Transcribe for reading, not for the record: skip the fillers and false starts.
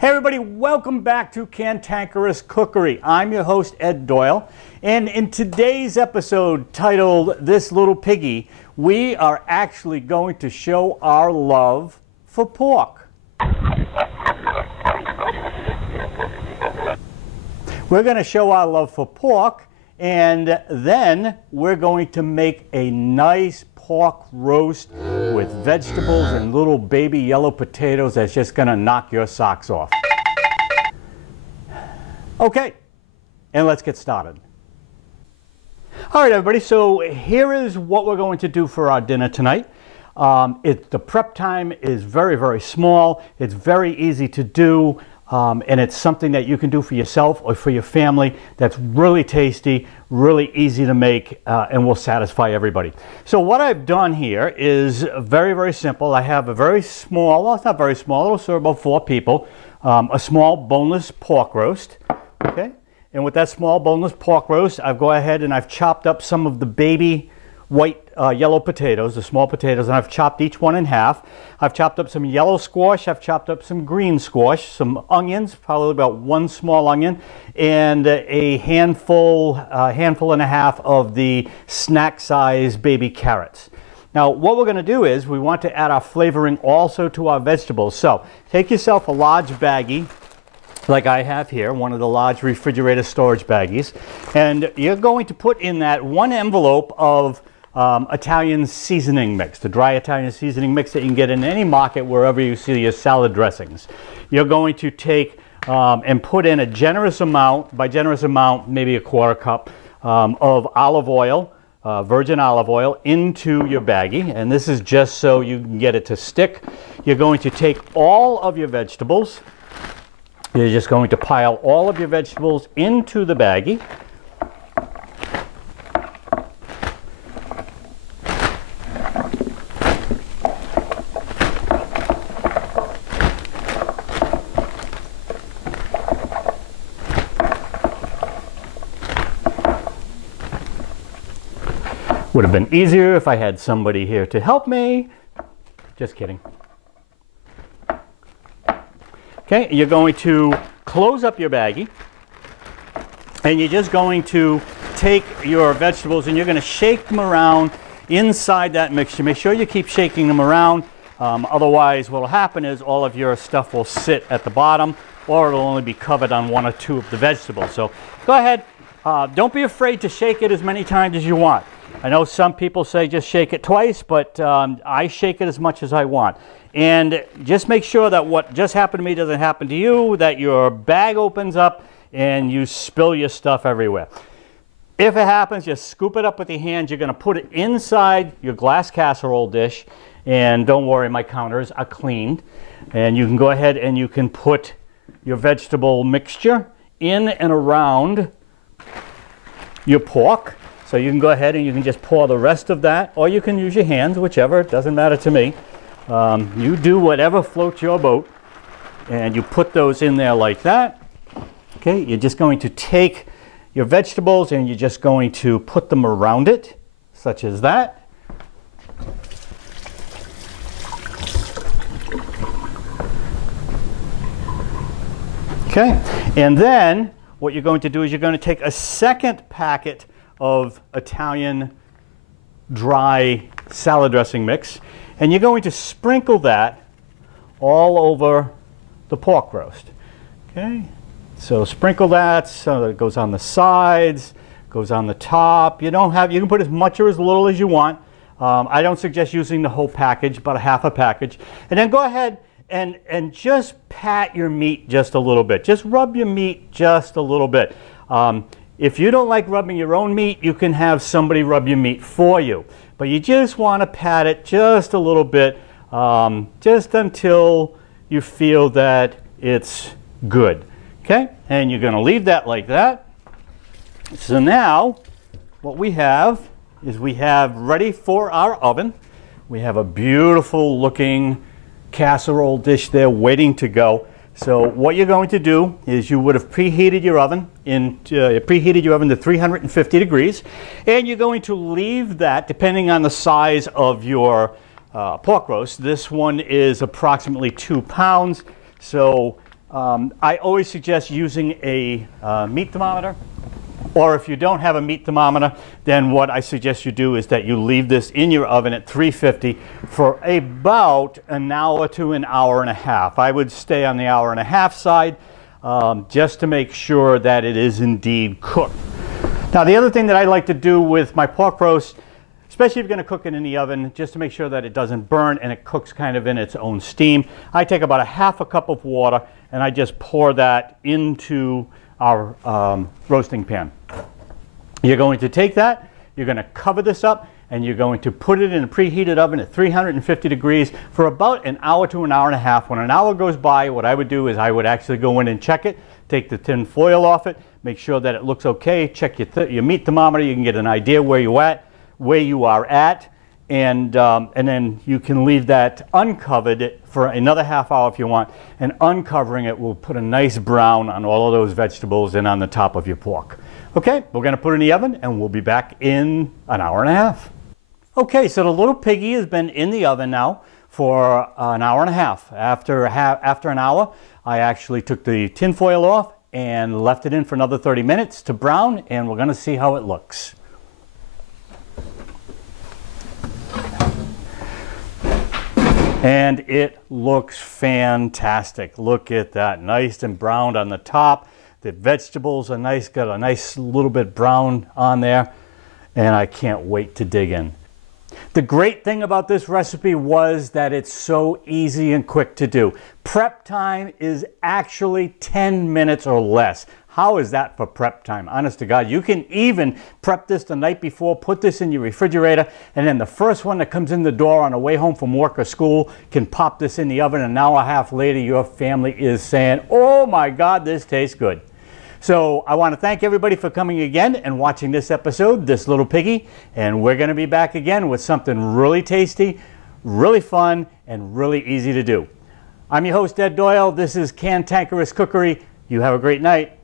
Hey everybody, welcome back to Cantankerous Cookery. I'm your host, Ed Doyle, and in today's episode titled This Little Piggy, we are actually going to show our love for pork. We're going to show our love for pork, and then we're going to make a nice pork roast with vegetables and little baby yellow potatoes that's just going to knock your socks off. Okay, and let's get started. All right, everybody, so here is what we're going to do for our dinner tonight. The prep time is very, very small. It's very easy to do. And it's something that you can do for yourself or for your family that's really tasty, really easy to make, and will satisfy everybody. So what I've done here is very, very simple. I have a very small, well, it's not very small, it'll serve about 4 people, a small boneless pork roast, okay? And with that small boneless pork roast, I've gone ahead and I've chopped up some of the baby white yellow potatoes, the small potatoes, and I've chopped each one in half. I've chopped up some yellow squash, I've chopped up some green squash, some onions, probably about 1 small onion, and a handful and a half of the snack size baby carrots. Now what we're going to do is we want to add our flavoring also to our vegetables. So take yourself a large baggie like I have here, one of the large refrigerator storage baggies, and you're going to put in that 1 envelope of Italian seasoning mix, the dry Italian seasoning mix that you can get in any market wherever you see your salad dressings. You're going to take and put in a generous amount, by generous amount, maybe a 1/4 cup of olive oil, virgin olive oil, into your baggie. And this is just so you can get it to stick. You're going to take all of your vegetables. You're just going to pile all of your vegetables into the baggie. Would have been easier if I had somebody here to help me. Just kidding. Okay, you're going to close up your baggie, and you're just going to take your vegetables and you're going to shake them around inside that mixture. Make sure you keep shaking them around. Otherwise, what will happen is all of your stuff will sit at the bottom, or it'll only be covered on 1 or 2 of the vegetables. So go ahead. Don't be afraid to shake it as many times as you want. I know some people say just shake it twice, but I shake it as much as I want. And just make sure that what just happened to me doesn't happen to you, that your bag opens up and you spill your stuff everywhere. If it happens, just scoop it up with your hands. You're going to put it inside your glass casserole dish. And don't worry, my counters are cleaned. And you can go ahead and you can put your vegetable mixture in and around your pork. So you can go ahead and you can just pour the rest of that, or you can use your hands, whichever, it doesn't matter to me. You do whatever floats your boat, and you put those in there like that. Okay, you're just going to take your vegetables and you're just going to put them around it, such as that. Okay, and then what you're going to do is you're going to take a second packet of Italian dry salad dressing mix, and you're going to sprinkle that all over the pork roast. Okay, so sprinkle that so that it goes on the sides, goes on the top. You can put as much or as little as you want. I don't suggest using the whole package, but a half a package. And then go ahead and just pat your meat just a little bit. Just rub your meat just a little bit. If you don't like rubbing your own meat, you can have somebody rub your meat for you. But you just want to pat it just a little bit, just until you feel that it's good. Okay? And you're going to leave that like that. So now, what we have is we have ready for our oven. We have a beautiful looking casserole dish there waiting to go. So what you're going to do is you would have preheated your oven to 350 degrees, and you're going to leave that, depending on the size of your pork roast. This one is approximately 2 pounds, so I always suggest using a meat thermometer. Or if you don't have a meat thermometer, then what I suggest you do is that you leave this in your oven at 350 for about an hour to an hour and a half. I would stay on the hour and a half side just to make sure that it is indeed cooked. Now the other thing that I like to do with my pork roast, especially if you're going to cook it in the oven, just to make sure that it doesn't burn and it cooks kind of in its own steam, I take about a half a cup of water and I just pour that into our roasting pan. You're going to take that, you're going to cover this up, and you're going to put it in a preheated oven at 350 degrees for about an hour to an hour and a half. When an hour goes by, what I would do is I would actually go in and check it, take the tin foil off it, make sure that it looks okay, check your meat thermometer, you can get an idea where you are at, and then you can leave that uncovered for another half hour if you want, and uncovering it will put a nice brown on all of those vegetables and on the top of your pork. Okay, we're going to put it in the oven and we'll be back in an hour and a half. Okay, so the little piggy has been in the oven now for an hour and a half. After an hour, I actually took the tin foil off and left it in for another 30 minutes to brown, and we're going to see how it looks. And it looks fantastic. Look at that, nice and browned on the top. The vegetables are nice, got a nice little bit brown on there, and I can't wait to dig in. The great thing about this recipe was that it's so easy and quick to do. Prep time is actually 10 minutes or less. How is that for prep time? Honest to God, you can even prep this the night before, put this in your refrigerator, and then the first one that comes in the door on the way home from work or school can pop this in the oven, and an hour and a half later your family is saying, oh my God, this tastes good. So I want to thank everybody for coming again and watching this episode, This Little Piggy, and we're going to be back again with something really tasty, really fun, and really easy to do. I'm your host, Ed Doyle. This is Cantankerous Cookery. You have a great night.